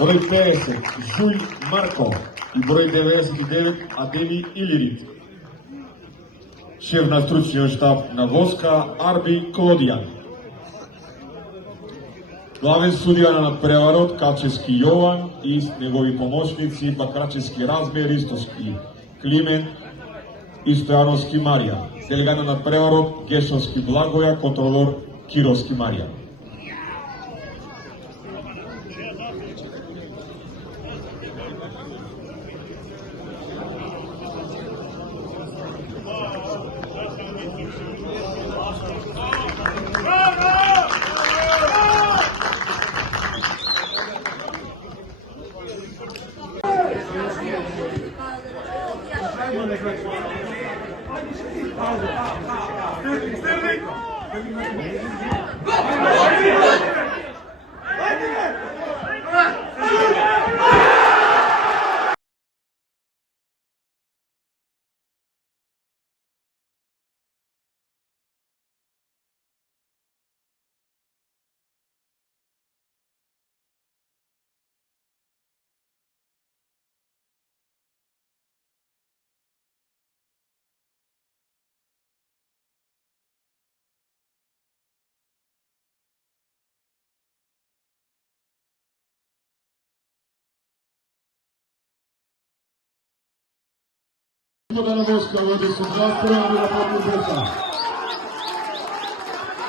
Broj 50 Žulj Marko i broj 99 Ademi Ilirit. Šef na stručni štab na Voska Arbi Klodijan. Главен судија на надпреварот Качевски Јован и негови помошници Бакрачевски Разме Ристовски Климент и Стојановски Марија. Делегат на надпреварот Гешовски Благоја, контролор Кировски Марија. Господа на Воска, води се 2-1 на